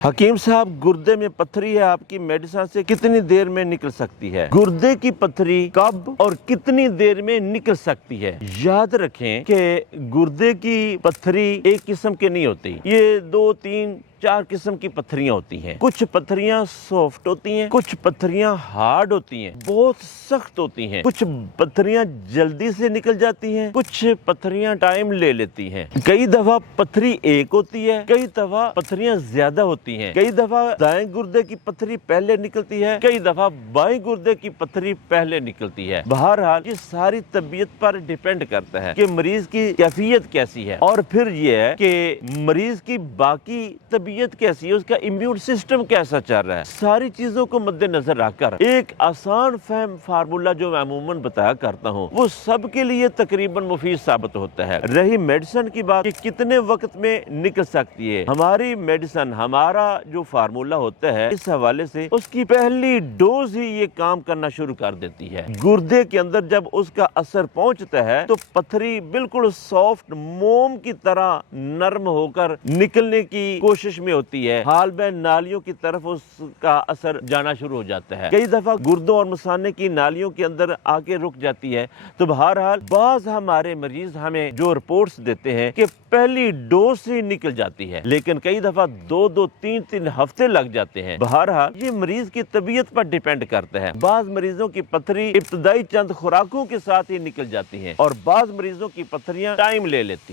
حکیم صاحب، گردے میں پتھری ہے، آپ کی میڈیسن سے کتنی دیر میں نکل سکتی ہے؟ گردے کی پتھری کب اور کتنی دیر میں نکل سکتی ہے؟ یاد رکھیں کہ گردے کی پتھری ایک قسم کے نہیں ہوتی، یہ 2 3 4 قسم کی پتھریاں ہوتی ہیں۔ کچھ پتھریاں سافٹ ہوتی ہیں، کچھ پتھریاں ہارڈ ہوتی ہیں، بہت سخت ہوتی ہیں، کچھ پتھریاں جلدی سے نکل جاتی ہیں، کچھ پتھریاں ٹائم لے لیتی ہیں۔ کئی دفعہ پتھری ایک ہوتی ہے، کئی دفعہ پتھریاں زیادہ ہوتی ہیں، کئی دفعہ دائیں گردے کی پتھری پہلے نکلتی ہے، کئی دفعہ بائیں گردے کی پتھری پہلے نکلتی ہے۔ بہرحال یہ ساری طبیعت پر ڈیپینڈ کرتا ہے کہ مریض کی کیفیت کیسی ہے، اور پھر یہ ہے کہ مریض کی باقی طبیعت کیسی ہے، اس کا امیون سسٹم کیسا چل رہا ہے۔ ساری چیزوں کو مد نظر رکھ کر ایک آسان فہم فارمولہ جو میں عموماً بتایا کرتا ہوں وہ سب کے لیے تقریباً مفید ثابت ہوتا ہے۔ رہی میڈیسن کی بات کہ کتنے وقت میں نکل سکتی ہے، ہماری میڈیسن، ہمارا جو فارمولہ ہوتا ہے، اس حوالے سے اس کی پہلی ڈوز ہی یہ کام کرنا شروع کر دیتی ہے۔ گردے کے اندر جب اس کا اثر پہنچتا ہے تو پتھری بالکل سافٹ موم کی طرح نرم ہو کر نکلنے کی کوشش میں ہوتی ہے، حال بین نالیوں کی طرف اس کا اثر جانا شروع ہو جاتا ہے۔ کئی دفعہ گردوں اور مثانے کی نالیوں کے اندر آ کے رک جاتی ہے۔ تو بہرحال بعض ہمارے مریض ہمیں جو رپورٹس دیتے ہیں کہ پہلی ڈوز سے نکل جاتی ہے، لیکن کئی دفعہ 2 3 ہفتے لگ جاتے ہیں۔ بہرحال یہ مریض کی طبیعت پر ڈیپینڈ کرتا ہے۔ بعض مریضوں کی پتھری ابتدائی چند خوراکوں کے ساتھ ہی نکل جاتی ہیں، اور بعض مریضوں کی پتھریاں ٹائم لے لیتی ہیں۔